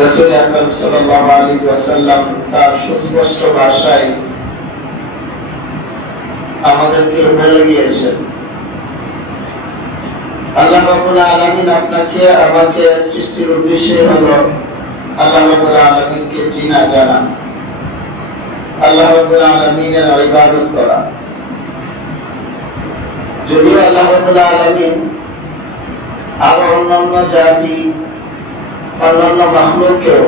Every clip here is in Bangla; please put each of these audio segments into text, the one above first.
রাসূল আকরাম সাল্লাল্লাহু আলাইহি ওয়াসাল্লাম তার সুস্পষ্ট ভাষায় আমাদেরকে বলে গিয়েছেন, আল্লাহ রাব্বুল আলামিন আপনাকে আমাকে সৃষ্টির উদ্দেশ্য হলো আল্লাহ রাব্বুল আলামিনকে চিনা জানা, আল্লাহ রাব্বুল আলামিনের ইবাদত করা। যদিও আল্লাহ রাব্বুল আলামিন আর অন্যান্য জাতি অন্যান্য মাখলুককেও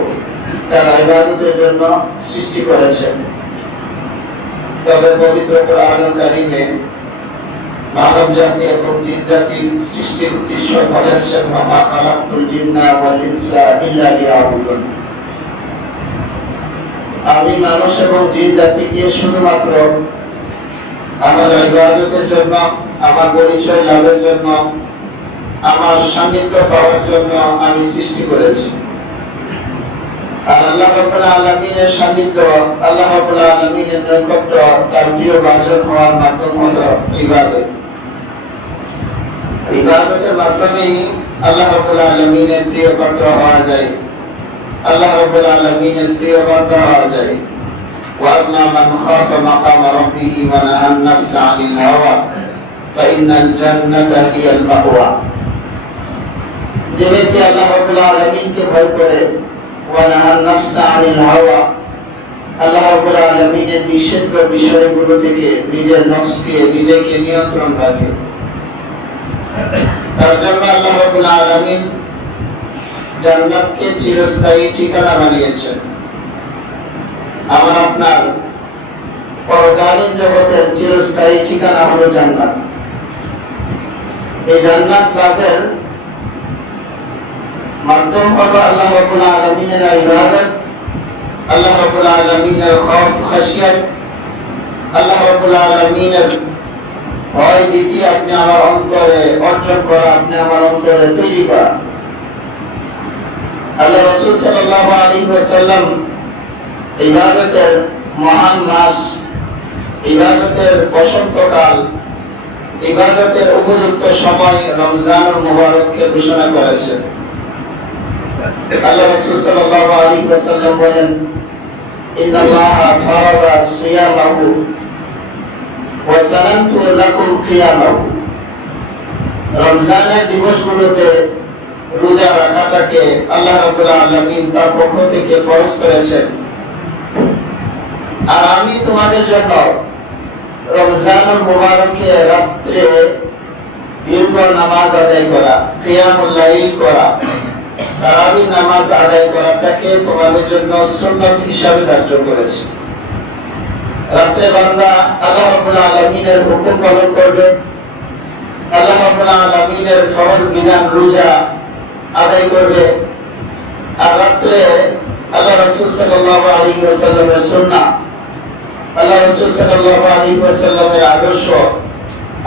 তার ইবাদতের জন্য সৃষ্টি করেছেন, তবে পবিত্র কোরআনুল কারীমে মানব জাতি এবং জিন জাতির সৃষ্টির উদ্দেশ্য বলেছেন, ওয়া খালাকতুল জিন্না ওয়াল ইনসা ইল্লা লিয়াবুদুন। আমি মানুষ এবং জিন জাতিকে শুধুমাত্র আমার ইবাদতের জন্য, আমার পরিচয় লাভের জন্য, আমার সান্নিধ্য পাওয়ার জন্য আমি সৃষ্টি করেছি। আর আল্লাহ রাব্বুল আলামিনের সান্নিধ্য, আল্লাহ রাব্বুল আলামিনের নৈকট্য, তার প্রিয় ভাজন হওয়ার মাধ্যম হলো ইবাদত। ইবাদতের মাধ্যমেই আল্লাহ রাব্বুল আলামিনের প্রিয় পাত্র হওয়া যায়, আল্লাহ রাব্বুল আলামিনের প্রিয় বান্দা হওয়া যায়। ওয়া আম্মা মান খাফা মাকামা রাব্বিহি ওয়া নাহা আন-নাফসা আনিল হাওয়া ফাইন্নাল জান্নাতা হিয়াল মাওয়া। যে ব্যক্তি আল্লাহ রাব্বুল আলামিনকে ভয় করে, ওয়া নাহা আন-নাফসা আনিল হাওয়া, আল্লাহ রাব্বুল আলামিনের নিষিদ্ধ বিষয়গুলো থেকে নিজের নফসকে, নিজেকে নিয়ন্ত্রণ রাখে, তার জন্য আল্লাহ রাব্বুল আলামিন জান্নাতকে চিরস্থায়ী ঠিকানা বানিয়েছেন। আমার আপনার পরকালীন জগতের চিরস্থায়ী ঠিকানা হলো জান্নাত। এই জান্নাত লাভের মাধ্যম হলো আল্লাহ রাব্বুল আলামিনের ইবাদত, আল্লাহ রাব্বুল আলামিনের খৌফ খাশিয়াত, আল্লাহ রাব্বুল আলামিনের ভয় ভীতি আপনি আমার অন্তরে অর্জন করা, আপনি আমার অন্তরে তৈরি করা। আল্লাহ রাসূল সাল্লাল্লাহু আলাইহি ওয়াসাল্লাম ইবাদতের মহান মাস, ইবাদতের বসন্তকাল, ইবাদতের উপযুক্ত সময় রমজানুল মুবারককে ঘোষণা করেছেন। আল্লাহ রাসূল সাল্লাল্লাহু আলাইহি ওয়াসাল্লাম বলেন, ইন্নাল্লাহা ফারাদা সিয়ামাহু ওয়া সানানতু লাকুম কিয়ামাহু। রমজানের দিবসগুলোতে রোজা রাখাটাকে আল্লাহ রাব্বুল আলামিন তার পক্ষ থেকে ফরজ করেছেন, আর আমি তোমাদের জন্য রমজানুল মুবারকে রাত্রে দীর্ঘ নামাজ আদায় করা, কিয়ামুল লাইল করা, তারাবি নামাজ আদায় করাটাকে তোমাদের জন্য সুন্নাত হিসাবে ধার্য করেছি। রাত্রে বান্দা আল্লাহ রাব্বুল আলামিনের হুকুম পালন করবে, আল্লাহ রাব্বুল আলামিনের ফরজ বিধান রোজা আদায় করবে, আর রাত্রে আল্লাহ রাসূল সাল্লাল্লাহু আলাইহি ওয়াসাল্লামের সুন্নাহ, আল্লাহ রাসূল সাল্লাল্লাহু আলাইহি ওয়াসাল্লামের আদর্শ,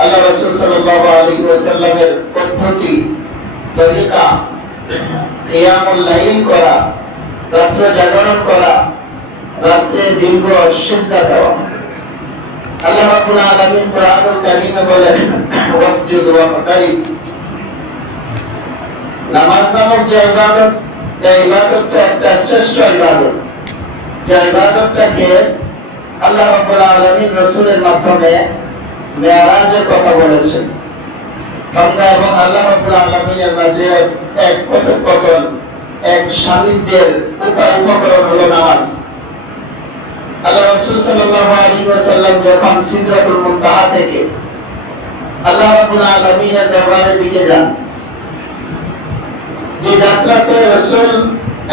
আল্লাহ রাসূল সাল্লাল্লাহু আলাইহি ওয়াসাল্লামের পদ্ধতি, তরিকা, কিয়ামুল লাইল করা, রাত্রে জাগরণ করা, রাত্রে দীর্ঘ সিজদা দেওয়া। আল্লাহ রাব্বুল আলামিন কোরআনুল কারীমে বলেন, ওয়াসজুদ ওয়াকতারিব। নামাজ নামক যে ইবাদত, এই ইবাদতটা একটা শ্রেষ্ঠ ইবাদত, যে ইবাদতটাকে আল্লাহ রাব্বুল আলামিন রাসূলের মাধ্যমে মেরাজের কথা বলেছেন। বান্দা এবং আল্লাহ রাব্বুল আলামিনের মাঝে এক কথোপকথন, এক সান্নিধ্যের উপায় উপকরণ হলো নামাজ। আল্লাহ রাসূল সাল্লাল্লাহু আলাইহি ওয়াসাল্লাম যখন সিদরাতুল মুনতাহা থেকে আল্লাহ রাব্বুল আলামিনের দরবারের দিকে যান, যে যাত্রাতে রাসূল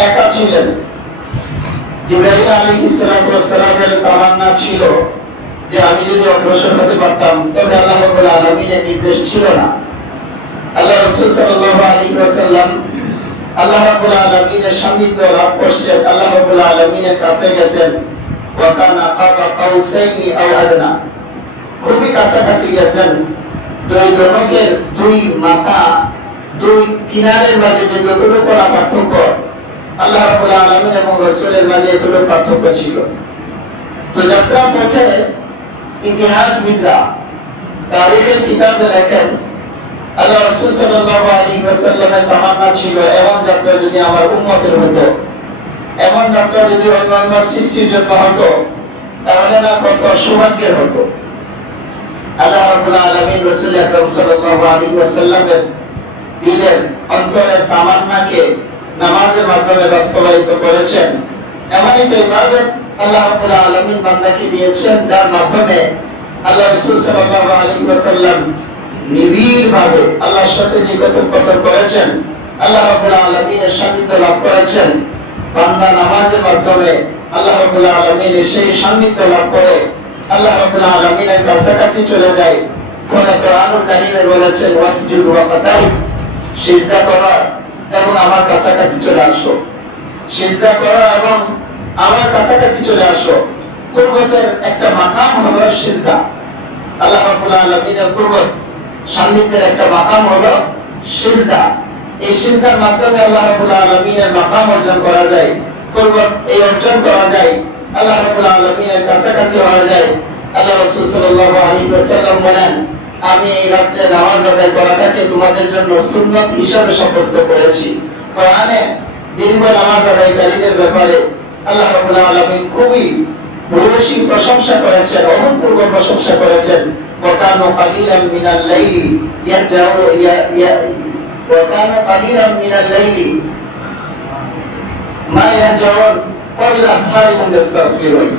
একা ছিলেন, জিবরাইল আলাইহিস সালাতু ওয়াস সালামের তামান্না ছিল যে আমি যদি অগ্রসর হতে পারতাম, তবে আল্লাহ রাব্বুল আলামিনের নির্দেশ ছিল না। আল্লাহ রাসূল সাল্লাল্লাহু আলাইহি ওয়াসাল্লাম আল্লাহ রাব্বুল আলামিনের সান্নিধ্য লাভ করছেন, আল্লাহ রাব্বুল আলামিনের কাছে গেছেন, ওয়া কানা কাবা কাউসাইনি আও আদনা, খুবই কাছাকাছি গেছেন। দুই জনকের দুই মাথা, দুই কিনারের মাঝে যে যতটুকু পার্থক্য, আল্লাহ রাব্বুল আলামিন এবং রাসূলের মাঝে এতটুকু পার্থক্য ছিল। তো যাত্রা পথে ইতিহাসবিদরা তারিখের কিতাবে লেখেন, আল্লাহ রাসূল সাল্লাল্লাহু আলাইহি ওয়াসাল্লামের তামান্না ছিল এমন যাত্রা যদি আমার উম্মতের হতো, এমন যাত্রা যদি অন্যান্য সৃষ্টির জন্য হতো, তাহলে না কত সৌভাগ্যের হতো। আল্লাহ রাব্বুল আলামিন রাসূল আকরাম সাল্লাল্লাহু আলাইহি ওয়াসাল্লামের দিলের অন্তরের তামান্নাকে নামাজের মাধ্যমে বাস্তবায়িত করেছেন। এমনই তো ইবাদত আল্লাহ রাব্বুল আলামিন বান্দাকে দিয়েছেন, যার মাধ্যমে আল্লাহ রাসূল সাল্লাল্লাহু আলাইহি ওয়াসাল্লাম নিবিড়ভাবে আল্লাহর সাথে যে কথোপকথন করেছেন, আল্লাহ রাব্বুল আলামিনের সান্নিধ্য লাভ করেছেন। বান্দা নামাজের মাধ্যমে আল্লাহ রাব্বুল আলামিনের সেই সান্নিধ্য লাভ করে আল্লাহ রাব্বুল আলামিনের কাছাকাছি চলে যায়। কোরআন কোরআনুল কারীমে বলেছেন ওয়াসজুদ ওয়াকতাই, সিজদা করা এবং আমার কাছাকাছি চলে আসো। সিজদা করা এবং আমার কাছাকাছি চলে আসো। কুরবতের একটা মাকাম হলো সিজদা। আল্লাহ রাব্বুল আলামিনের কুরবত সান্নিধ্যের একটা মাকাম হলো সিজদা। এই সিজদার মাধ্যমে আল্লাহ রাব্বুল আলামিনের মাকাম অর্জন করা যায়, কুরবত এই অর্জন করা যায়, আল্লাহ রাব্বুল আলামিনের কাছাকাছি হওয়া যায়। আল্লাহ রাসূল সাল্লাল্লাহু আলাইহি ওয়াসাল্লাম বলেন, আমি এই রাতে নামাজ আদায় করাটাকে তোমাদের জন্য সুন্নাত হিসাবে সাব্যস্ত করেছি। কোরআনে দীর্ঘ নামাজ আদায়কারীদের ব্যাপারে আল্লাহ রাব্বুল আলামিন খুবই ভূয়সী প্রশংসা করেছেন, অভূতপূর্ব প্রশংসা করেছেন। وَكَانُوا قَلِيلًا مِنَ اللَّيْلِ وَكَانُوا قَلِيلًا مِنَ اللَّيْلِ مَا يَهْجَعُونَ وَبِالْأَسْحَارِ هُمْ يَسْتَغْفِرُونَ।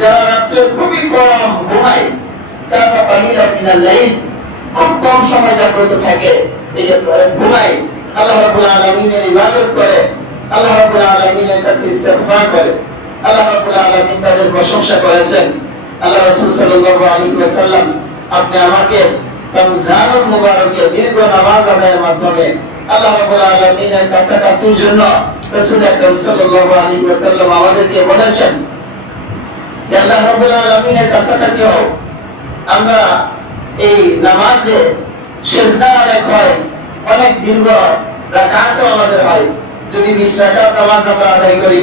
যারা রাতে খুবই কম ঘুমায়, কানা قَلِيلًا مِنَ اللَّيْلِ, খুব কম সময় জাগ্রত থাকে, এই যে ঘুমায়, আল্লাহ রাব্বুল আলামিনের ইবাদত করে, আল্লাহ রাব্বুল আলামিনের কাছে ইস্তিগফার করে, আল্লাহ রাব্বুল আলামিন তাদের প্রশংসা করেছেন। আল্লাহ রাসূল সাল্লাল্লাহু আলাইহি ওয়াসাল্লাম আপনি আমাকে রমজানুল মুবারকে দীর্ঘ নামাজ আদায়ের মাধ্যমে আল্লাহ রাব্বুল আলামিনের কাছাকাছির জন্য রাসূল আকরাম সাল্লাল্লাহু আলাইহি ওয়াসাল্লাম আমাদেরকে বলেছেন যে আল্লাহ রাব্বুল আলামিনের কাছাকাছি হও। আমরা এই নামাজে সিজদা অনেক হয়, অনেক দীর্ঘ রাকাতও আমাদের হয়। যদি 20 রাকাত নামাজ আমরা আদায় করি,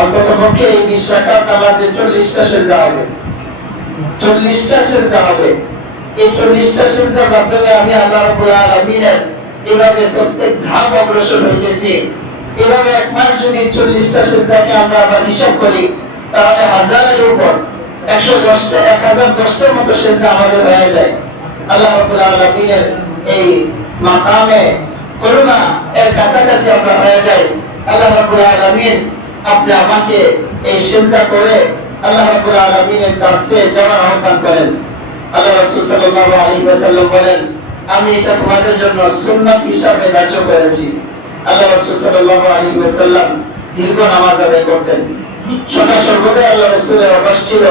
অন্ততপক্ষে এই 20 রাকাত নামাজে 40টা সিজদা হবে, 40টা সিজদা হবে। এই 40টা সিজদার মাধ্যমে আমি আল্লাহ রাব্বুল আলামিনের এভাবে প্রত্যেক ধাপ অগ্রসর হইতেছি। এভাবে এক মাস যদি 40টা সিজদাকে আমরা আবার হিসাব করি, তাহলে হাজারের উপর 110টা 1010টার মতো সিজদা আমাদের হয়ে যায়। আল্লাহ রাব্বুল আলামিনের এই মাকামে করুণা এর কাছাকাছি আমরা হয়ে যাই। আল্লাহ রাব্বুল আলামিন আপনি আমাকে এই সিজদা করে আল্লাহ রাব্বুল আলামিনের কাছে যাওয়ার আহ্বান করেন। আল্লাহ রাসূল সাল্লাল্লাহু আলাইহি ওয়াসাল্লাম বলেন, আমি এটা তোমাদের জন্য সুন্নাত হিসাবে ধার্য করেছি। আল্লাহ রাসূল সাল্লাল্লাহু আলাইহি ওয়াসাল্লাম দীর্ঘ নামাজ আদায় করতেন। সদা সর্বদা আল্লাহ রাসূলের অভ্যাস ছিল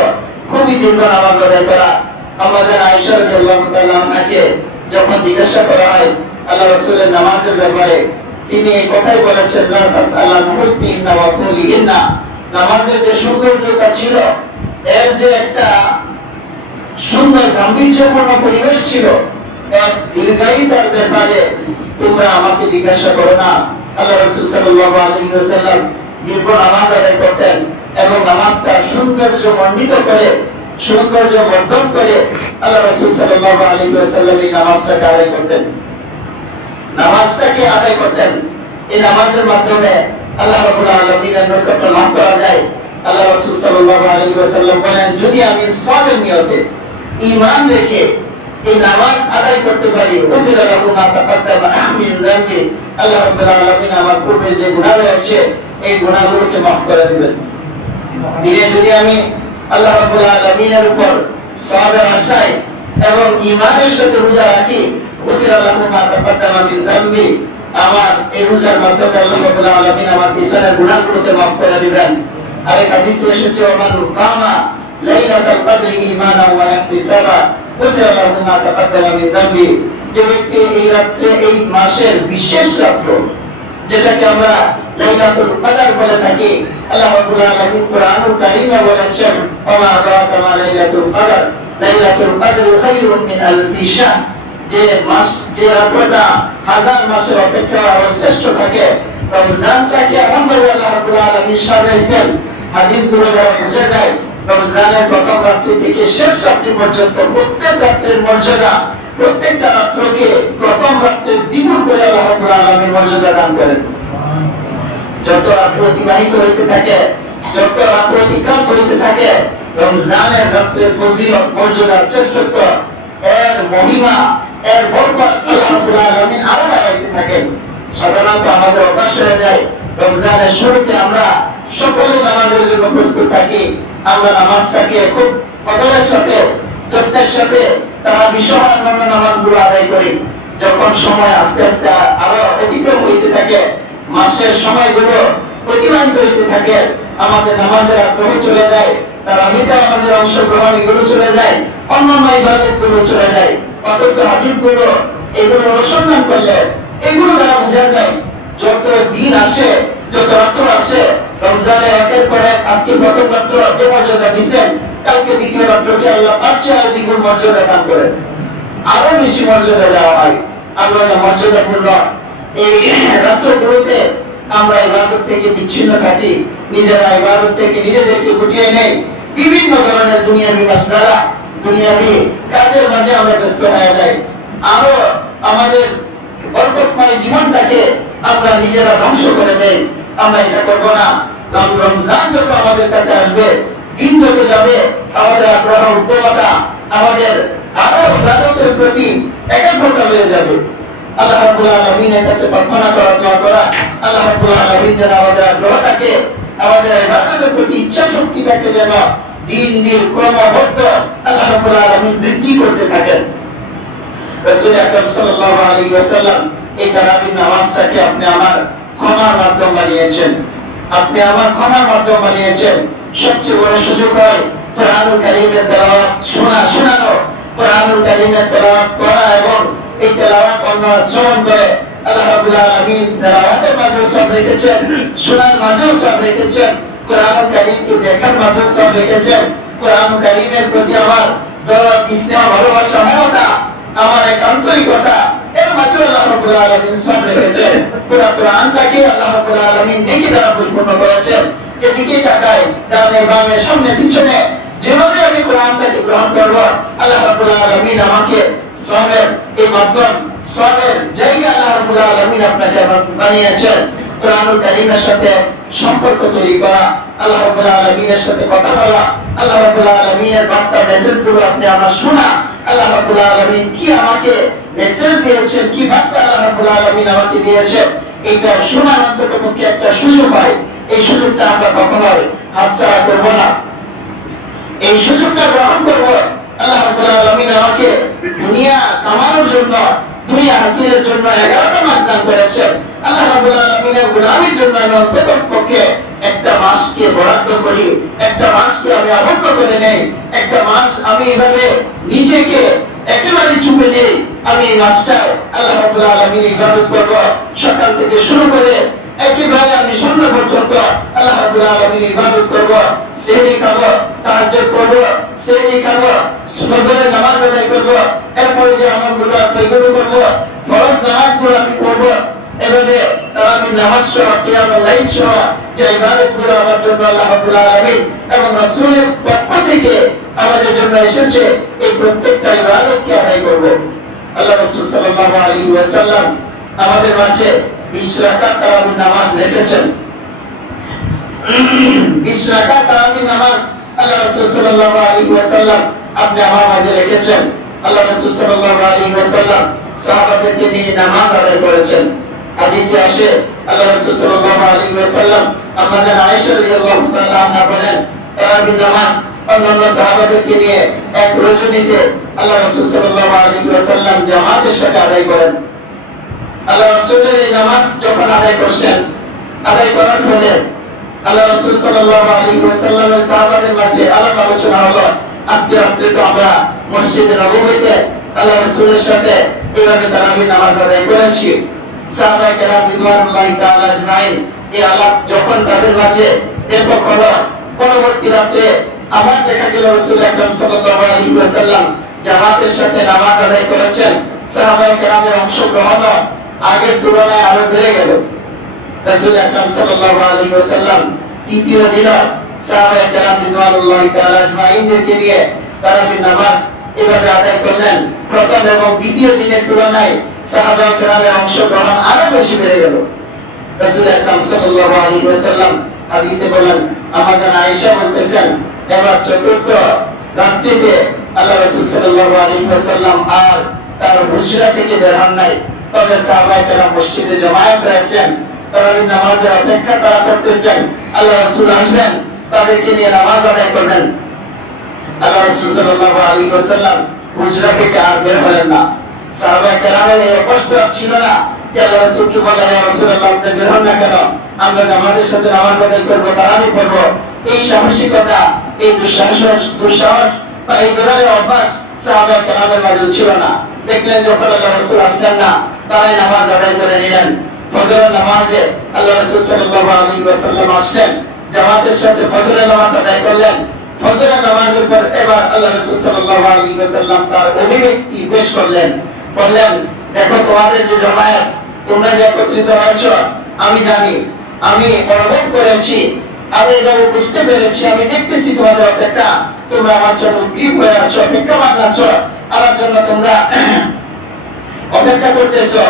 খুবই দীর্ঘ নামাজ আদায় করা। আমাদের আয়েশা রাদিয়াল্লাহু তাআলা আনহাকে যখন জিজ্ঞাসা করা হয় আল্লাহ রাসূলের নামাজের ব্যাপারে, তিনি এই কথাই বলেছেন, লা তাসআলান হুসনিহিন্না ওয়া তুলিহিন্না, নামাজের যে সৌন্দর্যতা ছিল, এর যে একটা সুন্দর গাম্ভীর্যপূর্ণ পরিবেশ ছিল, এর দীর্ঘায়িতার ব্যাপারে তোমরা আমাকে জিজ্ঞাসা করো না। আল্লাহ রাসূল সাল্লাল্লাহু আলাইহি ওয়াসাল্লাম দীর্ঘ নামাজ আদায় করতেন এবং নামাজটা সৌন্দর্য মণ্ডিত করে, সৌন্দর্য বর্ধন করে আল্লাহ রাসূল সাল্লাল্লাহু আলাইহি ওয়াসাল্লাম এই নামাজটাকে আদায় করতেন, নামাজটাকে আদায় করতেন। এই নামাজের মাধ্যমে আল্লাহ রাব্বুল আলামিনের নৈকট্য লাভ করা যায়। আল্লাহ রাসূল সাল্লাল্লাহু আলাইহি ওয়াসাল্লাম বলেন, যদি আমি সওয়াবের নিয়তে ঈমান রেখে এই নামাজ আদায় করতে পারি, উমিরা লাহু মা তাকাদ্দামা মিন যামবি, আল্লাহ রাব্বুল আলামিন আমার পূর্বে যে গুনাহ রয়েছে এই গুনাহগুলোকে মাফ করে দিবেন। দিনে যদি আমি আল্লাহ রাব্বুল আলামিনের উপর সওয়াবের আশায় এবং ঈমানের সাথে রোজা রাখি, উমিরা লাহু মা তাকাদ্দামা মিন যামবি, আমার এই রোজার মাধ্যমে আল্লাহ রাব্বুল আলামিন আমার পিছনের গুনাহগুলোকে মাফ করে দিবেন। আরেক হাদিসে এসেছে, ওমান কামা লাইলাতুল কদরি ঈমানান ওয়া ইহতিসাবা উজরা লাহু মা তাকাদ্দামা মিন যামবি, যে ব্যক্তি এই রাতে এই মাসের বিশেষ রাত যেটাকে আমরা লাইলাতুল কদর বলে থাকি, আল্লাহ রাব্বুল আলামিন কোরআনুল কারীমে বলেছেন, ওয়া মা আদরাকা মা লাইলাতুল কদর, লাইলাতুল কদরি খায়রুম মিন আলফি শাহর, যে মাস যে রাতটা হাজার মাসের অপেক্ষা শ্রেষ্ঠ থাকে। রমজানটাকে এমনভাবে আল্লাহ রাব্বুল আলামিন সাজাইছেন, হাদিসগুলো দ্বারা বোঝা যায় রমজানের প্রথম রাত্রি থেকে শেষ রাত্রি পর্যন্ত প্রত্যেক রাত্রের মর্যাদা, প্রত্যেকটা রাত্রকে প্রথম রাত্রের দ্বিগুণ করে আল্লাহ রাব্বুল আলামিন মর্যাদা দান করেন। যত রাত্র অতিবাহিত হইতে থাকে, যত রাত্র অতিক্রম করিতে থাকে, রমজানের রাত্রের ফজিলত, মর্যাদা, শ্রেষ্ঠত্ব, এর মহিমা, এর বরকত আল্লাহ রাব্বুল আলামিন আরো বাড়াইতে থাকেন। সাধারণত আমাদের অভ্যাস হয়ে যায়, রমজানের শুরুতে আমরা সকলে নামাজের জন্য প্রস্তুত থাকি। আমরা নামাজটাকে খুব কদরের সাথে, যত্নের সাথে তারা বিশাল অন্যান্য নামাজগুলো আদায় করি। যখন সময় আস্তে আস্তে আরো অতিক্রম হইতে থাকে, মাসের সময়গুলো অতিবাহিত হইতে থাকে, আমাদের নামাজের আগ্রহ চলে যায়, তারাবিতে আমাদের অংশগ্রহণ এগুলো চলে যায়, অন্যান্য ইবাদত গুলো চলে যায়। অথচ হাদিস গুলো এগুলো অনুসন্ধান করলে এগুলো দ্বারা বোঝা যায় যত দিন আসে, যত রাত্র আসে, রমজানের একের পর এক, আজকে প্রথম রাত্র যে মর্যাদা দিচ্ছেন, কালকে দ্বিতীয় রাত্রকে আল্লাহ তার চেয়ে আরো দ্বিগুণ মর্যাদা দান করেন, আরো বেশি মর্যাদা দেওয়া হয়। আমরা মর্যাদাপূর্ণ এই রাত্রগুলোতে আমরা ইবাদত থেকে বিচ্ছিন্ন থাকি, নিজেরা ইবাদত থেকে নিজেদেরকে গুটিয়ে নেই, বিভিন্ন ধরনের দুনিয়াবি মাসলা, দুনিয়াবি কাজের মাঝে আমরা ব্যস্ত হয়ে যাই। আরো আমাদের বরকতময় জীবনটাকে আমরা নিজেরা ধ্বংস করে দেই। আমরা এটা করবো না। রমজান যত আমাদের কাছে আসবে, দিন যত যাবে, আমাদের আগ্রহ, উদ্যমতা, আমাদের আরো ইবাদতের প্রতি একাগ্রতা বেড়ে যাবে। আল্লাহ রাব্বুল আলামিনের কাছে প্রার্থনা করা, দোয়া করা, আল্লাহ রাব্বুল আলামিন যেন আমাদের আগ্রহটাকে, আমাদের ইবাদতের প্রতি ইচ্ছা শক্তিটাকে যেন দিন দিন ক্রমবদ্ধ আল্লাহ রাব্বুল আলামিন বৃদ্ধি করতে থাকেন। রাসূল আকরাম সাল্লাল্লাহু আলাইহি ওয়াসাল্লাম এই তারাবির নামাজটাকে আপনি আমার ক্ষমার মাধ্যম বানিয়েছেন, আপনি আমার ক্ষমার মাধ্যম বানিয়েছেন। সবচেয়ে বড় সুযোগ হয় কোরআনুল কারীমের তেলাওয়াত শোনানো, কোরআনুল কারীমের তেলাওয়াত করা এবং এই তেলাওয়াত অন্যরা শ্রবণ করে। আল্লাহ রাব্বুল আলামিন তেলাওয়াতের মাঝেও সব রেখেছেন, শোনার মাঝেও সব রেখেছেন, কোরআনুল কারীমকে দেখার মাঝেও সব রেখেছেন। কোরআনুল কারীমের প্রতি আমার দরদ, স্নেহ, ভালোবাসা, মমতা, আমার এক আন্তরিকতা, এর মাঝেও আল্লাহ রাব্বুল আলামিন সব রেখেছেন। পুরো কোরআনটাকে আল্লাহ রাব্বুল আলামিন নেকি দ্বারা পরিপূর্ণ করেছেন। যেদিকে তাকাই, ডানে বামে, সামনে পিছনে, যেভাবে আমি কোরআনটাকে গ্রহণ করব, আল্লাহ রাব্বুল আলামিন আমাকে সওয়াবের এই মাধ্যম, সওয়াবের জায়গা আল্লাহ রাব্বুল আলামিন আপনাকে বানিয়েছেন। কোরআনুল কারীমের সাথে সম্পর্ক তৈরি করা, আল্লাহ রাব্বুল আলামিনের সাথে কথা বলা, আল্লাহ রাব্বুল আলামিনের বার্তা, মেসেজগুলো আপনি আমার শোনা, আল্লাহ রাব্বুল আলামিন কি আমাকে মেসেজ দিয়েছেন, কি বার্তা আল্লাহ রাব্বুল আলামিন আমাকে দিয়েছেন, এটা শোনার অন্ততপক্ষে একটা সুযোগ হয়। এই সুযোগটা আমরা কখনোই হাতছাড়া করব না, এই সুযোগটা গ্রহণ করব। আল্লাহ রাব্বুল আলামিন আমাকে দুনিয়া কামানোর জন্য, দুনিয়া হাসিলের জন্য 11টা মাস দান করেছেন। আল্লাহ রাব্বুল আলামিনের গোলামির জন্য আমি অন্ততপক্ষে একটা মাসকে বরাদ্দ করি, একটা মাসকে আমি আবদ্ধ করে নেই, একটা মাস আমি এভাবে নিজেকে একেবারে চুপে নেই। আমি এই মাসটায় আল্লাহ রাব্বুল আলামিনের ইবাদত করব, সকাল থেকে শুরু করে একেবারে আমি সন্ধ্যা পর্যন্ত আল্লাহ রাব্বুল আলামিনের ইবাদত করব। সেহরি খাবো, তাহাজ্জুদ করব, সেহরি খাবো, ফজরের নামাজ আদায় করব, এরপরে যে আমলগুলো আছে এগুলো করব, ফরজ নামাজগুলো আমি পড়ব। এভাবে তারাবির নামাজ সহ, কিয়ামুল লাইল সহ যে ইবাদতগুলো আমার জন্য আল্লাহ রাব্বুল আলামিন এবং রাসূলের পক্ষ থেকে আমাদের জন্য এসেছে, এই প্রত্যেকটা ইবাদতকে আদায় করব। আল্লাহ রাসূল সাল্লাল্লাহু আলাইহি ওয়াসাল্লাম আমাদের মাঝে 20 রাকাত তারাবির নামাজ রেখেছেন। 20 রাকাত তারাবির নামাজ আল্লাহ রাসূল সাল্লাল্লাহু আলাইহি ওয়াসাল্লাম আপনি আমার মাঝে রেখেছেন। আল্লাহ রাসূল সাল্লাল্লাহু আলাইহি ওয়াসাল্লাম সাহাবাদেরকে নিয়ে নামাজ আদায় করেছেন। হাদিসে আসে আল্লাহ রাসূল সাল্লাল্লাহু আলাইহি ওয়াসাল্লাম আমাদের আয়েশা রাদিয়াল্লাহু তাআলা আনহা বলেন, তারাবির নামাজ অন্যান্য সাহাবাদেরকে নিয়ে এক রজনীতে আল্লাহ রাসূল সাল্লাল্লাহু আলাইহি ওয়াসাল্লাম জামাতের সাথে আদায় করেন। আল্লাহ রাসূলের এই নামাজ যখন আদায় করছেন, আদায় করার পরে আল্লাহ রাসূল সাল্লাল্লাহু আলাইহি ওয়াসাল্লামের সাহাবাদের মাঝে আলাপ আলোচনা হলো, আজকে রাত্রে তো আমরা মসজিদে নববীতে আল্লাহ রাসূলের সাথে এইভাবে তারাবির নামাজ আদায় করেছি। সাহাবায়ে কেরাম রিদওয়ানুল্লাহি তাআলা আজমাইন এই আলাপ যখন তাদের মাঝে ব্যাপক হলো, পরবর্তী রাতে আবার দেখা গেল রাসূল আকরাম সাল্লাল্লাহু আলাইহি ওয়াসাল্লাম জামাতের সাথে নামাজ আদায় করেছেন। সাহাবায়ে কেরামের অংশগ্রহণ আগের তুলনায় আরো বেড়ে গেল। রাসূল আকরাম সাল্লাল্লাহু আলাইহি ওয়াসাল্লাম তৃতীয় দিন সাহাবায়ে কেরাম রিদওয়ানুল্লাহি তাআলা আজমাইনদেরকে নিয়ে তারাবির নামাজ এভাবে আদায় করলেন। প্রথম এবং দ্বিতীয় দিনের তুলনায় সাহাবায়ে কেরামের অংশগ্রহণ আরো বেশি বেড়ে গেল। রাসূল আকরাম সাল্লাল্লাহু আলাইহি ওয়াসাল্লাম হাদিসে বলেন, আমাদের আয়েশা বলতেছেন, এবার চতুর্থ রাত্রিতে আল্লাহ রাসূল সাল্লাল্লাহু আলাইহি ওয়াসাল্লাম আর তার হুজরা থেকে বের হন নাই। তবে সাহাবায়ে কেরাম মসজিদে জমায়েত হয়েছেন, তারাবির নামাজের অপেক্ষা তারা করতেছেন, আল্লাহ রাসূল আসবেন, তাদেরকে নিয়ে নামাজ আদায় করবেন। আল্লাহ রাসূল সাল্লাল্লাহু আলাইহি ওয়াসাল্লাম হুজরা থেকে আর বের হলেন না। সাহাবায়ে কেরামের এই কষ্ট ছিল না যে আল্লাহ রাসূলকে বলে, ইয়া রাসূলুল্লাহ, আপনি বের হন না কেন? আমরা জামাতের সাথে নামাজ আদায় করব, তারাবি পড়ব। এই সাহসিকতা, এই দুঃসাহস বা এই ধরনের অভ্যাস সাহাবায়ে কেরামের মাঝে ছিল না। দেখলেন যখন আল্লাহ রাসূল আসলেন না, তারাই নামাজ আদায় করে নিলেন। ফজরের নামাজে আল্লাহ রাসূল সাল্লাল্লাহু আলাইহি ওয়াসাল্লাম আসলেন, জামাতের সাথে ফজরের নামাজ আদায় করলেন। ফজরের নামাজের পর এবার আল্লাহ রাসূল সাল্লাল্লাহু আলাইহি ওয়াসাল্লাম তার অভিব্যক্তি পেশ করলেন, বললেন, দেখো তোমাদের যে জামায়াত, তোমরা যে একত্রিত হয়েছো, আমি জানি, আমি অনুভব করেছি, আমি এভাবে বুঝতে পেরেছি, আমি দেখতেছি তোমাদের অপেক্ষা, তোমরা আমার জন্য উদ্গ্রীব হয়ে আছো, অপেক্ষামান আছো, আমার জন্য তোমরা অপেক্ষা করতেছো।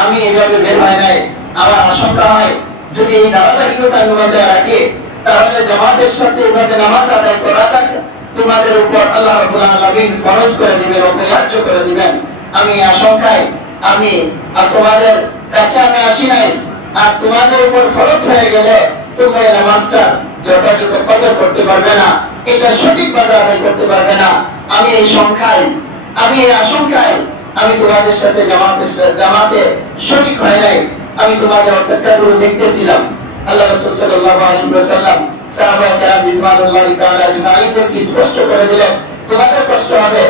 আমি এইভাবে বের হয় নাই। আমার আশঙ্কা হয় যদি এই ধারাবাহিকতা আমি বজায় রাখি, তাহলে জামাতের সাথে এইভাবে নামাজ আদায় করাটা তোমাদের উপর আল্লাহ রাব্বুল আলামিন ফরজ করে দিবেন, অপরিহার্য করে দিবেন। আমি আশঙ্কায় আমি আর তোমাদের কাছে আমি আসি নাই, আর তোমাদের উপর খরচ হয়ে গেলে তোমরা এই নামাজটা যথাযথ কদর করতে পারবে না, এটা সঠিকভাবে আদায় করতে পারবে না। আমি এই সংখ্যায়, আমি এই আশঙ্কায় আমি তোমাদের সাথে জামাতে শরীক হয় নাই। আমি তোমাদের অপেক্ষাগুলো দেখতেছিলাম। আল্লাহ রাসূল সাল্লাল্লাহু আলাইহি ওয়াসাল্লাম সাহাবায়ে কেরাম রিদওয়ানুল্লাহি তাআলা আজমাইনদেরকে স্পষ্ট করে দিলেন, তোমাদের কষ্ট হবে,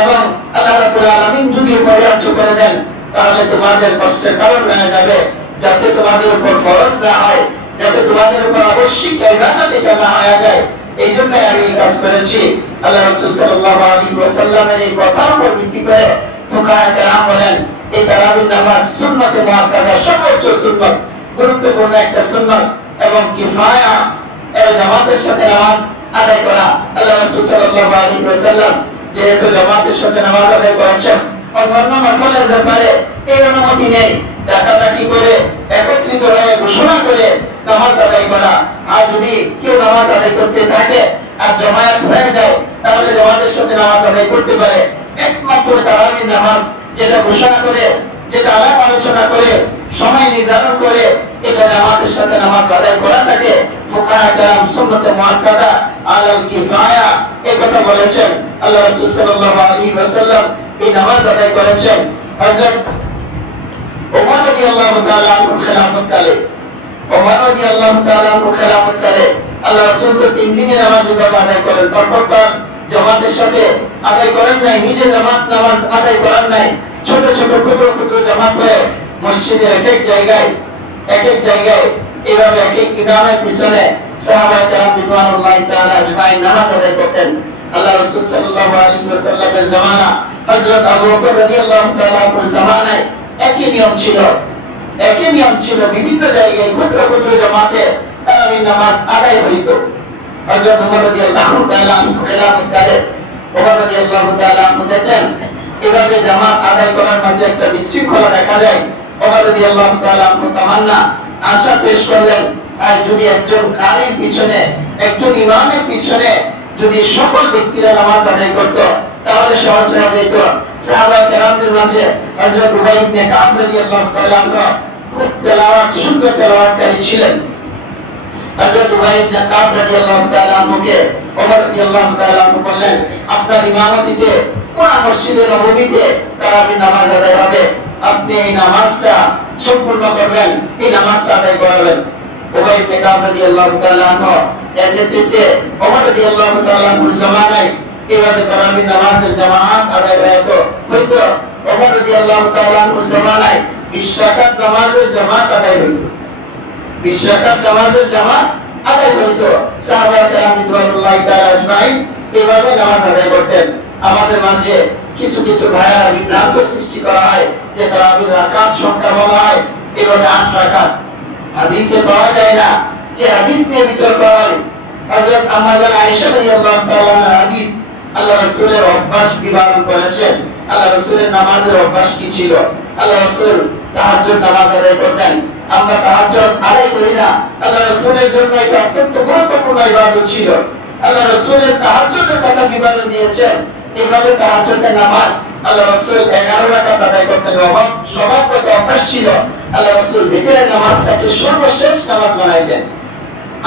এবং আল্লাহ রাব্বুল আলামিন যদি পরিহার্য করে দেন, তাহলে তোমাদের কষ্টের কারণ হয়ে যাবে, যাতে তোমাদের উপর ফরজ না হয়, যাতে তোমাদের উপর আবশ্যিক ইবাদত এটা না হয়ে যায়। এই জন্য আমি কাজ করেছি। আল্লাহ রাসূল সাল্লাল্লাহু আলাইহি ওয়াসাল্লামের এই কথার উপর ভিত্তি করে ফুকাহায়ে কেরাম বলেন, এই তারাবির নামাজ সুন্নতে মুআক্কাদা, সর্বোচ্চ সুন্নাত, গুরুত্বপূর্ণ একটা সুন্নাত, এবং কিফায়া এর জামাতের সাথে নামাজ আদায় করা। আল্লাহ রাসূল সাল্লাল্লাহু আলাইহি ওয়াসাল্লাম যেহেতু জামাতের সাথে নামাজ আদায় করেছেন, অন্যান্য নফলের ব্যাপারে এই অনুমতি নেই ডাকাডাকি করে একত্রিত হয়ে ঘোষণা করে নামাজ আদায় করা। আর যদি কেউ নামাজ আদায় করতে থাকে আর জমায়েত হয়ে যায়, তাহলে জামাতের সাথে নামাজ আদায় করতে পারে। একমাত্র তারাবির নামাজ যেটা ঘোষণা করে, যেটা আলাপ আলোচনা করে, সময় নির্ধারণ করে এটা জামাতের সাথে নামাজ আদায় করাটাকে ফুকাহায়ে কেরাম সুন্নতে মুআক্কাদা আলাল কিফায়া এই কথা বলেছেন। আল্লাহ রাসূল সাল্লাল্লাহু আলাইহি ওয়াসাল্লাম এই নামাজ আদায় করেছেন। হযরত ওমর রাদিয়াল্লাহু তাআলা আনহু খেলাফতকালে, ওমর রাদিয়াল্লাহু তাআলা আনহু খেলাফতকালে আল্লাহ রাসূল তো 3 দিনের নামাজ আদায় করেন। তারপর তার জামাতের সাথে আদায় করেন নাই, নিজে জামাত নামাজ আদায় করেন নাই। ছোট ছোট ক্ষুদ্র ক্ষুদ্র জামাত হয়ে মসজিদের এক এক জায়গায় এভাবে এক এক ইমামের পিছনে সাহাবায়ে কেরাম রিদওয়ানুল্লাহি তাআলা আজমাইন নামাজ আদায় করতেন। আল্লাহ রাসূল সাল্লাল্লাহু আলাইহি ওয়াসাল্লামের জামানা, হযরত আবু বকর রাদিয়াল্লাহু তাআলা এর জামানায় একই নিয়ম ছিল। বিভিন্ন জায়গায় ক্ষুদ্র ক্ষুদ্র জামাতে তারাবির নামাজ আদায় হইত। হযরত ওমর রাদিয়াল্লাহু তাআলা খেলাফতকালে ওমর রাদিয়াল্লাহু তাআলা দেখলেন এভাবে জামাত আদায় করার মাঝে একটা বিশৃঙ্খলা দেখা যায়। ওমর রাদিয়াল্লাহু তাআলা তামান্না আশা পেশ করলেন, আর যদি একজন কারীর পিছনে, একজন ইমামের পিছনে যদি সকল ব্যক্তিরা নামাজ আদায় করত, তাহলে সহজ হয়ে যেত। সাহাবায়ে কেরামদের মাঝে হযরত উবাই ইবনে কাব রাদিয়াল্লাহু তাআলা খুব সুন্দর তেলাওয়াতকারী ছিলেন। হযরত উবাই ইবনে কাব রাদিয়াল্লাহু তাআলা কে ওমর রাদিয়াল্লাহু তাআলা বললেন, আপনার ইমামতিতে কোন মসজিদে নববীতে তারাবির নামাজ আদায় হবে, আপনি এই নামাজটা সম্পূর্ণ করবেন, এই নামাজটা আদায় করাবেন। উবাই ইবনে কাব রাদিয়াল্লাহু তাআলা এর নেতৃত্বে ওমর রাদিয়াল্লাহু তাআলার জামানায় এভাবে তারাবির নামাজের জামাত আদায় হইতো। ওমর রাদিয়াল্লাহু তাআলার জামানায় 20 রাকাত নামাজের জামাত আদায় হইতো। 20 রাকাত নামাজের জামাত আদায় হইতো। সাহাবায়ে কেরাম রিদওয়ানুল্লাহি তাআলা আজমাইন এভাবে নামাজ আদায় করতেন। আমাদের মাঝে কিছু কিছু ভাইয়া বিভ্রান্ত সৃষ্টি করা হয় যে তারাবির রাকাত সংখ্যা বলা হয় এভাবে 8 রাকাত। হাদিসে পাওয়া যায় না, যে হাদিস নিয়ে বিতর্ক হয় হযরত আমাদের আয়েশা রাদিয়াল্লাহু তাআলা হাদিস আল্লাহ রাসূলের অভ্যাস বিবরণ করেছেন। আল্লাহ রাসূলের নামাজের অভ্যাস কি ছিল? আল্লাহ রাসূল তাহাজ্জুদ নামাজ আদায় করতেন। আমরা তাহাজ্জুদ আদায় করি না, আল্লাহ রাসূলের জন্য এটা অত্যন্ত গুরুত্বপূর্ণ ইবাদত ছিল। আল্লাহ রাসূলের তাহাজ্জুদের কথা বিবরণ দিয়েছেন। এইভাবে তাহাজ্জুদের নামাজ আল্লাহ রাসূল 11 রাকাত আদায় করতেন। স্বভাবগত অভ্যাস ছিল আল্লাহ রাসূল ভিতরের নামাজটাকে সর্বশেষ নামাজ বানাইতেন।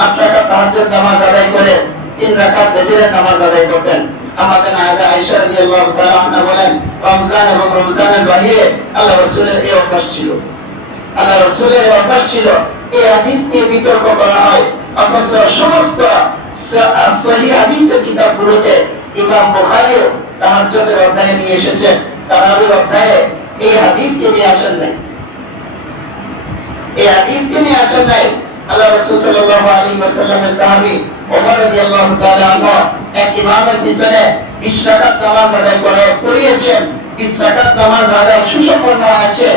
8 রাকাত তাহাজ্জুদ নামাজ আদায় করে 3 রাকাত ভিতরের নামাজ আদায় করতেন। আমাদের আয়েশা রাদিয়াল্লাহু তাআলা আনহা বলেন, রমজান এবং রমজানের বাইরে আল্লাহ রাসূলের এই অভ্যাস ছিল। আল্লাহ রাসূলের এই অভ্যাস ছিল। এই হাদিস নিয়ে বিতর্ক করা হয়, অথচ সমস্ত সহিহ হাদিসের কিতাবগুলোতে ইমাম বুখারী তাহাজ্জুদের অধ্যায় নিয়ে এসেছেন, তারাবির অধ্যায়ে এই হাদিসকে নিয়ে আসেন নাই। এই হাদিসকে নিয়ে আসেন নাই। আল্লাহ রাসূল সাল্লাল্লাহু আলাইহি ওয়াসাল্লামের সাহাবী ওমর রাদিয়াল্লাহু তাআলা আনহু এক ইমামের পিছনে 20 রাকাত নামাজ আদায় করিয়েছেন। 20 রাকাত নামাজ আদায় সুসম্পন্ন হয়েছে।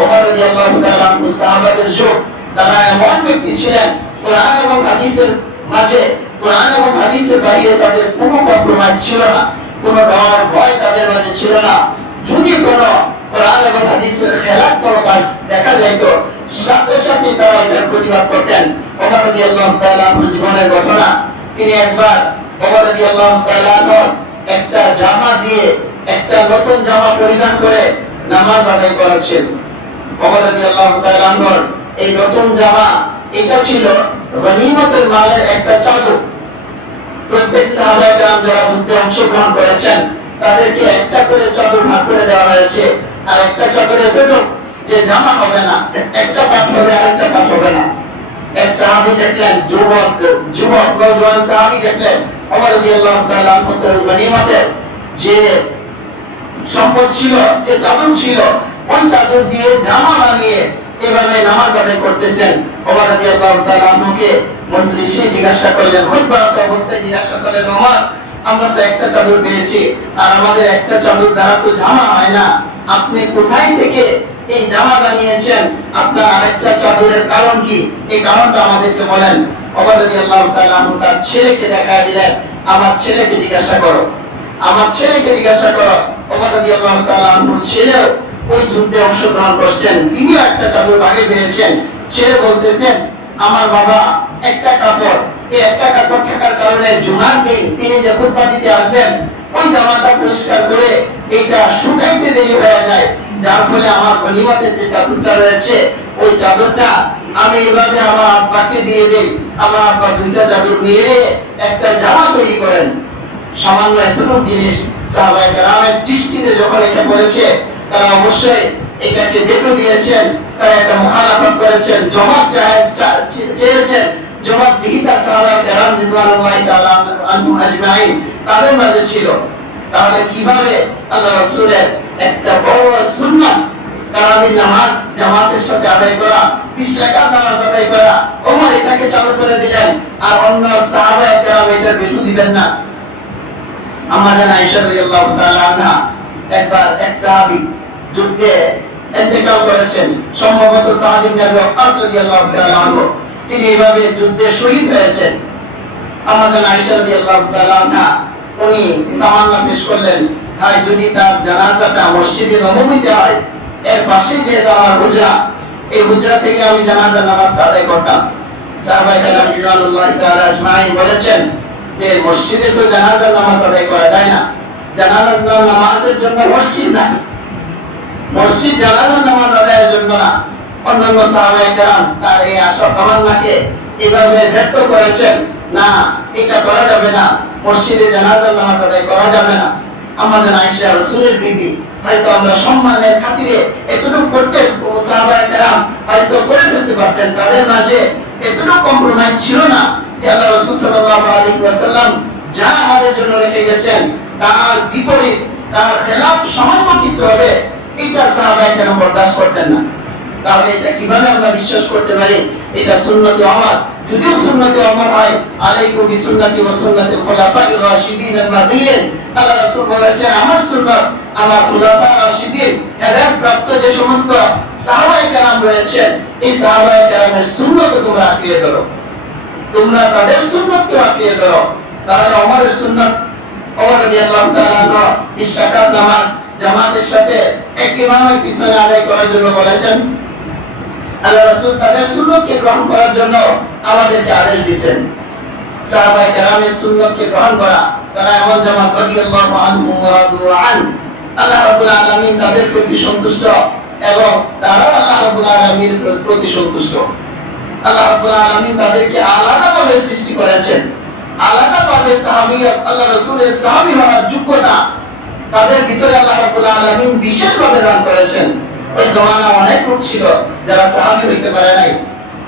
ওমর রাদিয়াল্লাহু তাআলা আনহু সাহাবাদের যুগ, তারা এমন ব্যক্তি ছিলেন কোরআন এবং হাদিসের মাঝে, কোরআন এবং হাদিসের বাইরে তাদের কোনো কম্প্রোমাইজ ছিল না, কোনো ডর ভয় তাদের মাঝে ছিল না। যদি কোনো কোরআন এবং হাদিসের খেলাফ কোনো কাজ দেখা যেত, সাথে সাথে তারা এটার প্রতিবাদ করতেন। ওমর রাদিয়াল্লাহু তাআলা আনহুর জীবনের ঘটনা, তিনি একবার ওমর রাদিয়াল্লাহু তাআলা আনহু একটা জামা দিয়ে, একটা নতুন জামা পরিধান করে নামাজ আদায় করেছেন। ওমর রাদিয়াল্লাহু তাআলা আনহুর এই নতুন জামা, এটা ছিল গনিমতের মালের একটা চাদর। প্রত্যেক সাহাবায়ে কেরাম যারা যুদ্ধে অংশগ্রহণ করেছেন তাদেরকে একটা করে চাদর ভাগ করে দেওয়া হয়েছে। আর একটা চাদরে এতটুকু যে জামা হবে না, একটা পাট হবে আর একটা পাট হবে না। এক সাহাবী দেখলেন, যুবক নওজোয়ান সাহাবী দেখলেন ওমর রাদিয়াল্লাহু তাআলা আনহুর গনিমতের যে সম্পদ ছিল, যে চাদর ছিল, ওই চাদর দিয়ে জামা বানিয়ে এভাবে নামাজ আদায় করতেছেন। ওমর রাদিয়াল্লাহু তাআলা আনহুকে মজলিসে জিজ্ঞাসা করলেন, খুতবারত অবস্থায় জিজ্ঞাসা করলেন, ওমর, আমরা তো একটা চাদর পেয়েছি, আর আমাদের একটা চাদর দ্বারা তো জামা হয় না, আপনি কোথায় থেকে এই জামা বানিয়েছেন? আপনার আরেকটা চাদরের কারণ কি? এই কারণটা আমাদেরকে বলেন। ওমর রাদিয়াল্লাহু তাআলা আনহু তার ছেলেকে দেখায় দিলেন, আমার ছেলেকে জিজ্ঞাসা করো, আমার ছেলেকে জিজ্ঞাসা করো। ওমর রাদিয়াল্লাহু তাআলা আনহুর ছেলেও ওই যুদ্ধে অংশগ্রহণ করছেন, তিনিও একটা চাদর ভাগে পেয়েছেন। ছেলে বলতেছেন, আমার বাবা একটা কাপড়, এই একটা কাপড় থাকার কারণে জুমার দিন তিনি যে খুতবা দিতে আসবেন, ওই জামাটা পরিষ্কার করে এটা শুকাইতে দেরি হয়ে যায়, যার ফলে আমার গনিমতের যে চাদরটা রয়েছে, ওই চাদরটা আমি এভাবে আমার আব্বাকে দিয়ে দেই। আমার আব্বা দুইটা চাদর নিয়ে একটা জামা তৈরি করেন। সামান্য এতটুকু জিনিস সাহাবায়ে কেরামের দৃষ্টিতে যখন এটা করেছে, তারা অবশ্যই এটাকে দেখে দিয়েছেন, তারা একটা মুখালাফত করেছেন, জবাব চেয়েছেন। জবাবদিহিতা সাহাবায়ে কেরাম রিদওয়ানুল্লাহি তাআলা আনহুম আজমাইন তাদের মাঝে ছিল। তাহলে কিভাবে আল্লাহ রাসূলের একটা বড় সুন্নাত তারাবির নামাজ জামাতের সাথে আদায় করা, 20 রাকাত নামাজ আদায় করা, ওমর এটাকে চালু করে দিলেন, আর অন্য সাহাবায়ে কেরাম এটা বিরু দিবেন না? আমাদের আয়েশা রাদিয়াল্লাহু তাআলা আনহা একবার এক সাহাবী যুদ্ধে ইন্তেকাল করেছেন, সম্ভবত সাদ ইবনে আবি ওয়াক্কাস রাদিয়াল্লাহু তাআলা আনহু, তিনি এইভাবে যুদ্ধে শহীদ হয়েছেন। আমাদের আয়েশা রাদিয়াল্লাহু তাআলা আনহা উনি তামান্না পেশ করলেন, হায় যদি তার জানাজাটা মসজিদে নববীতে হয়, এর পাশেই যে আমার হুজরা, এই হুজরা থেকে আমি জানাজার নামাজ আদায় করতাম। সাহাবায়ে কেরাম রাদিয়াল্লাহু তাআলা আজমাইন বলেছেন যে মসজিদে তো জানাজার নামাজ আদায় করা যায় না, জানাজার নামাজের জন্য মসজিদ না, মসজিদ জানাজার নামাজ আদায়ের জন্য না। অন্যান্য সাহাবায়ে কেরাম তার এই আশা তামান্নাকে এভাবে ব্যক্ত করেছেন, না এটা করা যাবে না, মসজিদে জানাজার নামাজ আদায় করা যাবে না। আমাদের আয়েশা রাসূলের বিবি, হয়তো আমরা সম্মানের খাতিরে এতটুকু করতে, সাহাবায়ে কেরাম হয়তো করে ফেলতে পারতেন, তাদের মাঝে এতটুকু কম্প্রোমাইজ ছিল না যে আল্লাহ রাসূল সাল্লাল্লাহু আলাইহি ওয়াসাল্লাম যা আমাদের জন্য রেখে গেছেন তার বিপরীত, তার খেলাফ সমস্ত কিছু হবে, এটা সাহাবায়ে কেরাম বরদাস্ত করতেন না। তাহলে এটা কিভাবে আমরা বিশ্বাস করতে পারি এটা সুন্নতে ওমর? যদিও সুন্নতে ওমর হয়, আলাইকুম বিসুন্নতি ওয়া সুন্নাতিল খুলাফায়ে রাশিদিন আল মাহদিয়্যিন, আল্লাহ রাসূল বলেছেন আমার সুন্নাত, আমার খুলাফা রাশিদিন হেদায়েত প্রাপ্ত যে সমস্ত সাহাবায়ে কেরাম রয়েছেন, এই সাহাবায়ে কেরামের সুন্নাত তোমরা আঁকড়ে ধরো। তোমরা তাদের সুন্নতকে আঁকড়িয়ে ধরো। তাহলে ওমরের সুন্নাত, ওমর রাদিয়াল্লাহু তাআলা ইশরাকাত নামাজ জামাতের সাথে এক ইমামের পিছনে আদায় করার জন্য বলেছেন। আল্লাহ রাসূল তাদের সুন্নতকে গ্রহণ করার জন্য আমাদেরকে আদেশ দিয়েছেন। সাহাবায়ে কেরামের সুন্নতকে গ্রহণ করা, তারা এমন জামাত রাদিয়াল্লাহু আনহু ওয়া রাদু আন, আল্লাহ রাব্বুল আলামিন তাদের প্রতি সন্তুষ্ট এবং তারাও আল্লাহ রাব্বুল আলামিনের প্রতি সন্তুষ্ট। আল্লাহ রাব্বুল আলামিন তাদেরকে আলাদাভাবে সৃষ্টি করেছেন, আলাদাভাবে সাহাবিয়ত, আল্লাহ রাসূলের সাহাবী হওয়ার যোগ্যতা তাদের ভিতরে আল্লাহ রাব্বুল আলামিন বিশেষভাবে দান করেছেন। ওই জমানা অনেক লোক ছিল যারা সাহাবী হইতে পারে নাই,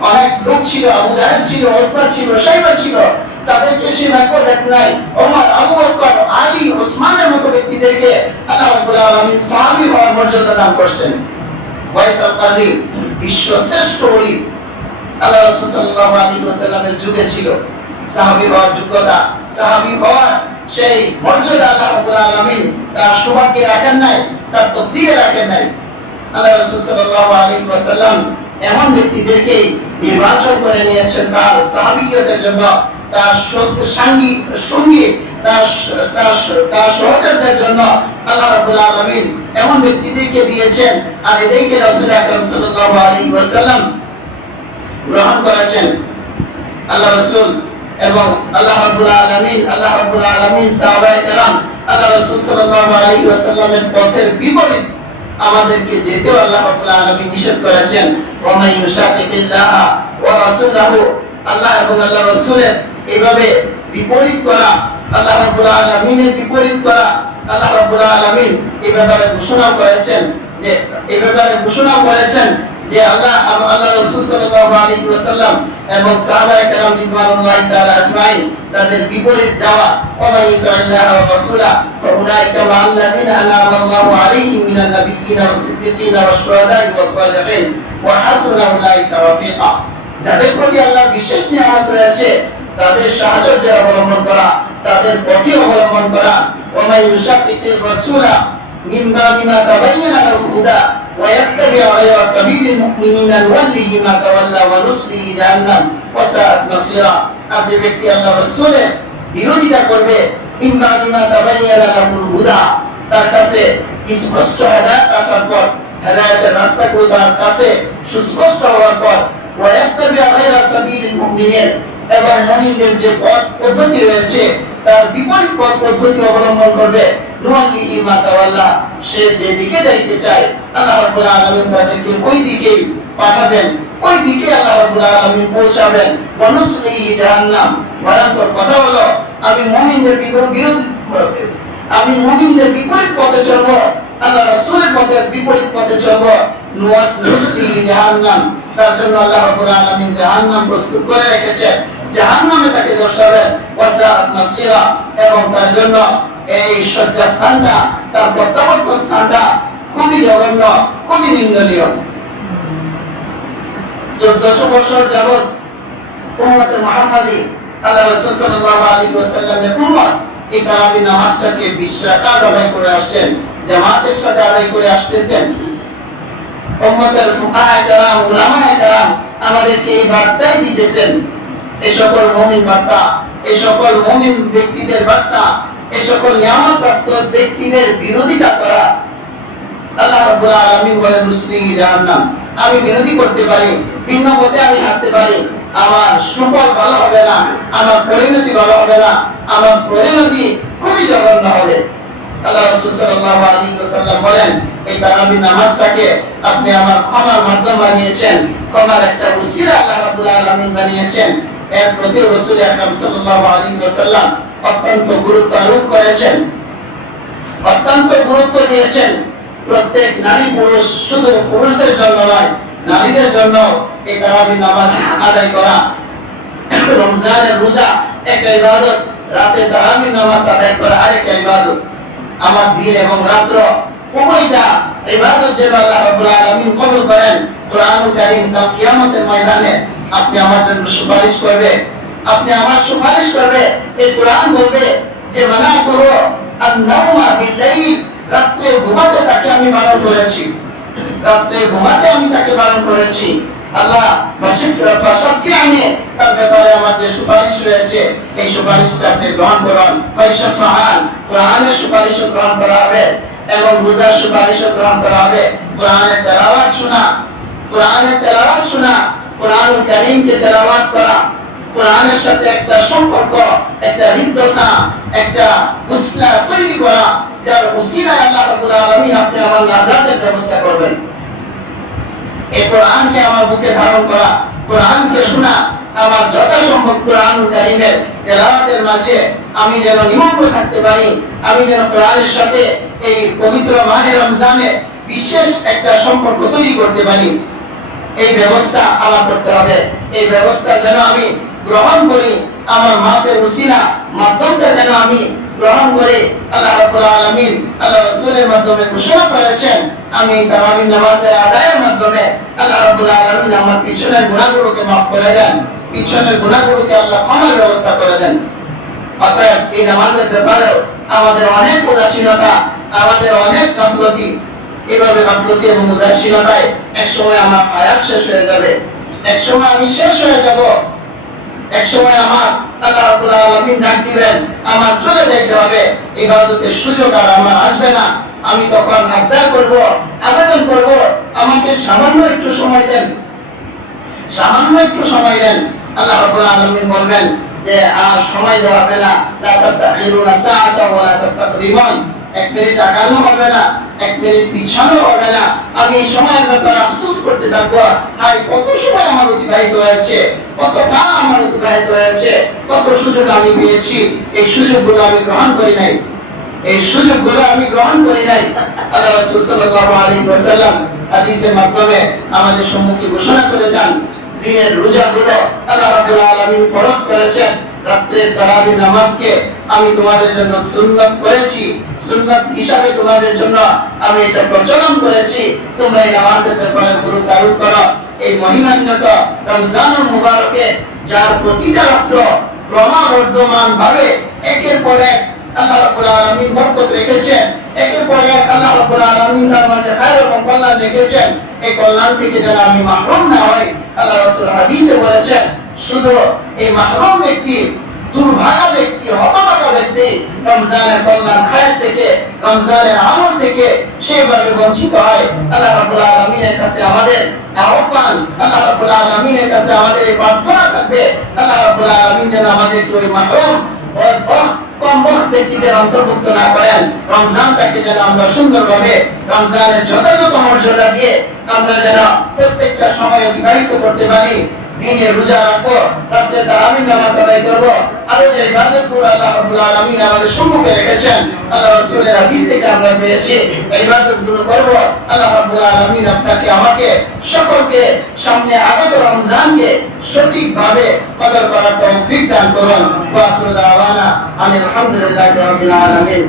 অনেক লোক ছিল, আবু জাহেল ছিল, উতবা ছিল, শাইবা ছিল, তাদেরকে সে ভাগ্য দেখ নাই। ওমর, আবু বকর, আলী, ওসমানের মতো ব্যক্তিদেরকে আল্লাহ রাব্বুল আলামিন সাহাবী হওয়ার মর্যাদা দান করেছেন। ওয়াইস আল-কারনী বিশ্ব শ্রেষ্ঠ ওলি আল্লাহ রাসূল সাল্লাল্লাহু আলাইহি ওয়াসাল্লামের যুগে ছিল। সাহাবী হওয়ার যোগ্যতা, সাহাবী হওয়ার সেই মর্যাদা আল্লাহ রাব্বুল আলামিন তার সৌভাগ্যে রাখেন নাই, তার তকদীরে রাখেন নাই। আল্লাহ রাসূল সাল্লাল্লাহু আলাইহি ওয়াসাল্লাম এমন ব্যক্তিদেরকে নির্বাচন করে নিয়েছেন তার সাহাবিয়তের জন্য, তার সঙ্গী, তার সহচরদের জন্য আল্লাহ রাব্বুল আলামিন এমন ব্যক্তিদেরকে দিয়েছেন। আর এদেরকে রাসূল আকরাম সাল্লাল্লাহু আলাইহি ওয়াসাল্লাম গ্রহণ করেছেন। আল্লাহ রাসূল এবং আল্লাহ রাব্বুল আলামিন সাহাবায়ে কেরাম আল্লাহ রাসূল সাল্লাল্লাহু আলাইহি ওয়াসাল্লামের পথের বিপরীত আমাদেরকে যেতেও আল্লাহ রাব্বুল আলামিন নিষেধ করেছেন। ওয়া মান ইউশাকিকিল্লাহ ওয়া রাসূলাহু, আল্লাহ এবং আল্লাহ রাসূলের এইভাবে বিপরীত করা, আল্লাহ রাব্বুল আলামিনের বিপরীত করা, আল্লাহ রাব্বুল আলামিন এই ব্যাপারে ঘোষণা করেছেন যে আল্লাহ রাসূল সাল্লাল্লাহু আলাইহি ওয়াসাল্লাম এবং সাহাবায়ে কেরাম রিদওয়ানুল্লাহি তাআলা আজমাইন তাদের বিপরীত যাওয়া। ওয়া মান ইউতিল্লাহ ওয়া রাসূলা ফাউলাইকা মা'আল্লাযিনা আন'আমা আল্লাহু আলাইহিম মিনান নাবিয়্যিনা ওয়াস সিদ্দিকিনা ওয়াশ শুহাদা'i ওয়াস সালিহিন ওয়া হাসুনা উলাইকা রাফিকা। যাদের প্রতি আল্লাহর বিশেষ নিয়ামত রয়েছে তাদের সাহায্য অবলম্বন করা, তাদের পথে অবলম্বন করা। ওয়া মান ইউশাকিকির রাসূলা মিন বা'দি মা তাবায়্যানা লাহুল হুদা ওয়া ইয়াত্তাবি' গায়রা সাবিলিল মুমিনিনা নুওয়াল্লিহি মা তাওয়াল্লা ওয়া নুসলিহি জাহান্নাম ওয়া সাআত মাসীরা। আর যে ব্যক্তি আল্লাহ রাসূলের বিরোধিতা করবে, মিন বা'দি মা তাবায়্যানা লাহুল হুদা, তার কাছে স্পষ্ট হেদায়েত আসার পর, হেদায়েতের রাস্তাগুলো তার কাছে সুস্পষ্ট হওয়ার পর, ওয়া ইয়াত্তাবি' গায়রা সাবিলিল মুমিনিন, এবং মুমিনদের যে পথ পদ্ধতি রয়েছে তার বিপরীত পথ পদ্ধতি অবলম্বন করবে, নুওয়াল্লিহি মা তাওয়াল্লা, সে যে দিকে যাইতে চায় আল্লাহ রাব্বুল আলামিন তাদেরকে ওই দিকে পাঠাবেন, ওই দিকে আল্লাহ রাব্বুল আলামিন পৌঁছাবেন। ওয়া নুসলিহি জাহান্নাম, ভয়ঙ্কর কথা হলো আমি মুমিনদের বিপরীত পথে চলব, আল্লাহ রাসূলের পথের বিপরীত পথে চলব। নুসলিহি জাহান্নাম, তার জন্য আল্লাহ রাব্বুল আলামিন জাহান্নাম প্রস্তুত করে রেখেছেন, জাহান্নামে তাকে দর্শাবেন। ওয়া সাআত মাসীরা, এবং তার জন্য এই শয্যাস্থানটা, তার প্রত্যাবর্তন স্থানটা খুবই জঘন্য, খুবই নিন্দনীয়। 1400 বছর যাবত উম্মতে মুহাম্মাদী আল্লাহ রাসূল সাল্লাল্লাহু আলাইহি ওয়াসাল্লামের উম্মত এই তারাবি নামাজটাকে 20 রাকাত আদায় করে আসছেন, জামাতের সাথে আদায় করে আসতেছেন। উম্মতের ফুকাহায়ে কেরাম, উলামায়ে কেরাম আমাদেরকে এই বার্তাই দিতেছেন, এই সকল মুমিন বার্তা, এই সকল মুমিন ব্যক্তিদের বার্তা, এই সকল নিয়ামত প্রাপ্ত ব্যক্তিদের বিরোধিতা করা। আল্লাহ রাব্বুল আলামিন বলেন নুসলিহি জাহান্নাম, আমি বিরোধী করতে পারি, ভিন্ন পথে আমি হাঁটতে পারি, আমার সুফল ভালো হবে না, আমার পরিণতি ভালো হবে না, আমার পরিণতি খুবই জঘন্য হবে। আল্লাহ রাসূল সাল্লাল্লাহু আলাইহি ওয়াসাল্লাম বলেন এই তারাবি নামাজটাকে আপনি আমার ক্ষমার মাধ্যম বানিয়েছেন, ক্ষমার একটা উসিলা আল্লাহ রাব্বুল আলামিন বানিয়েছেন। এর প্রতি রাসূল আকরাম সাল্লাল্লাহু আলাইহি ওয়াসাল্লাম অত্যন্ত গুরুত্ব আরোপ করেছেন, অত্যন্ত গুরুত্ব দিয়েছেন। প্রত্যেক নারী পুরুষ, শুধু পুরুষদের জন্য নয়, নারীদের জন্য এই তারাবি নামাজ আদায় করা। রমজানের রোজা একটা ইবাদত, রাতে তারাবি নামাজ আদায় করা আরেকটা ইবাদত। আমার দিন এবং রাত্র উভয়টা ইবাদত যেন আল্লাহ রাব্বুল আলামিন কবুল করেন। কোরআনুল কারীম কিয়ামতের ময়দানে আপনি আমার জন্য সুপারিশ করবে, আপনি আমার সুপারিশ করবে। এই কোরআন বলবে যে মানা করো আন-নাওমা বিল-লাইল, রাতে ঘুমাতে তাকে আমি বারণ করেছি, রাতে ঘুমাতে আমি তাকে বারণ করেছি। আল্লাহ ফাশফি'নি, তার ব্যাপারে আমার যে সুপারিশ রয়েছে এই সুপারিশটা আপনি গ্রহণ করুন। ফাশফা'আন, কোরআনের সুপারিশ গ্রহণ করা হবে এবং বুঝার সুপারিশ গ্রহণ করা হবে। কোরআনের তেলাওয়াত শোনা, কোরআনের তেলাওয়াত শোনা, কোরআনুল কারীমকে তেলাওয়াত করা, কোরআনের সাথে একটা সম্পর্ক, একটা হৃদ্যতা, একটা উসলা তৈরি করা, যার উসিলায় আল্লাহ রাব্বুল আলামিন আপনি আমার নাজাতের ব্যবস্থা করবেন। এই কোরআনকে আমার বুকে ধারণ করা, কোরআনকে শোনা, আমার যথাসম্ভব কোরআনুল কারীমের তেলাওয়াতের মাঝে আমি যেন নিমগ্ন থাকতে পারি, আমি যেন কোরআনের সাথে এই পবিত্র মাহে রমজানে বিশেষ একটা সম্পর্ক তৈরি করতে পারি। এই ব্যবস্থা আমার করতে হবে। এই ব্যবস্থা যেন আমি গ্রহণ করি, আমার মাপের উসিলা মাধ্যমটা যেন আমি গ্রহণ করে আল্লাহ রাব্বুল আলামিন আল্লাহ রাসূলের মাধ্যমে ঘোষণা করেছেন, আমি তারাবির নামাজের আদায়ের মাধ্যমে আল্লাহ রাব্বুল আলামিন আমার পিছনের গুনাহগুলোকে মাফ করে দেন, পিছনের গুনাহগুলোকে আল্লাহ ক্ষমার ব্যবস্থা করে দেন। অতএব এই নামাজের ব্যাপারে আমাদের অনেক উদাসীনতা, আমাদের অনেক গাফলতি, এভাবে গাফলতি এবং উদাসীনতায় একসময় আমার হায়াত শেষ হয়ে যাবে, একসময় আমি শেষ হয়ে যাব, একসময় আমার আল্লাহ রাব্বুল আলামিন ডাক দিবেন, আমার চলে যেতে হবে, ইবাদতের সুযোগ আর আমার আসবে না। আমি তখন আবদার করব, আবেদন করব, আমাকে সামান্য একটু সময় দেন, সামান্য একটু সময় দেন। আল্লাহ রাব্বুল আলামিন বলবেন যে আর সময় দেওয়া হবে না, লা তাস্তাখিরুনা সাআতা ওয়া লা তাস্তাকদিমুন, এক মিনিট আগানো হবে না, এক মিনিট পিছানো হবে না। আমি এই সময়ের ব্যাপারে আফসোস করতে থাকবো, হায় কত সময় আমার অতিবাহিত হয়েছে, কতটা আমার অতিবাহিত হয়েছে, কত সুযোগ আমি পেয়েছি, এই সুযোগগুলো আমি গ্রহণ করি নাই, এই সুযোগগুলো আমি গ্রহণ করি নাই। আল্লাহ রাসূল সাল্লাল্লাহু আলাইহি ওয়াসাল্লাম হাদিসের মাধ্যমে আমাদের সম্মুখে ঘোষণা করে যান, দিনের রোজাগুলো আল্লাহ রাব্বুল আলামিন ফরজ করেছেন। রাত্রের তারাবির নামাজকে আমি তোমাদের জন্য সুন্নাত করেছি, সুন্নাত হিসাবে তোমাদের জন্য আমি এটা প্রচলন করেছি, তোমরা এই নামাজের ব্যাপারে গুরুত্ব আরোপ করো। এই মহিমান্বিত রমজানুল মুবারকে যার প্রতিটা রাত্র ক্রমবর্ধমান ভাবে একের পর এক আল্লাহ রাব্বুল আলামিন বরকত রেখেছেন, একের পর এক আল্লাহ রাব্বুল আলামিন তার মাঝে খায়ের এবং কল্যাণ রেখেছেন, এই কল্যাণ থেকে যেন আমি মাহরুম না হই। আল্লাহ রাসূল হাদিসে বলেছেন, শুধু এই মাহরুম ব্যক্তি, দুর্ভাগা ব্যক্তি, হতভাগা ব্যক্তি রমজানের কল্যাণ খায়ের থেকে, রমজানের আমল থেকে সেভাবে বঞ্চিত হয়। আল্লাহ রাব্বুল আলামিনের কাছে আমাদের আহ্বান, আল্লাহ রাব্বুল আলামিনের কাছে আমাদের এই প্রার্থনা থাকবে, আল্লাহ রাব্বুল আলামিন যেন আমাদেরকে ওই মাহরুম কম ব্যক্তিদের অন্তর্ভুক্ত না করেন। রমজানটাকে যেন আমরা সুন্দরভাবে রমজানের যথাযথ মর্যাদা দিয়ে আমরা যেন প্রত্যেকটা সময় অতিবাহিত করতে পারি। দিনে রোজা রাখবো, রাত্রে তারাবির নামাজ আদায় করবো, আরো যে ইবাদতগুলো আল্লাহ রাব্বুল আলামিন আমাদের সম্মুখে রেখেছেন, আল্লাহ রাসূলের হাদিস থেকে আমরা পেয়েছি, এই ইবাদতগুলো করব। আল্লাহ রাব্বুল আলামিন আপনাকে আমাকে সকলকে সামনে আগত রমজানকে সঠিকভাবে কদর করার তৌফিক দান করুন। ওয়া আখিরু দাওয়ানা আলহামদুলিল্লাহি রাব্বিল আলামিন।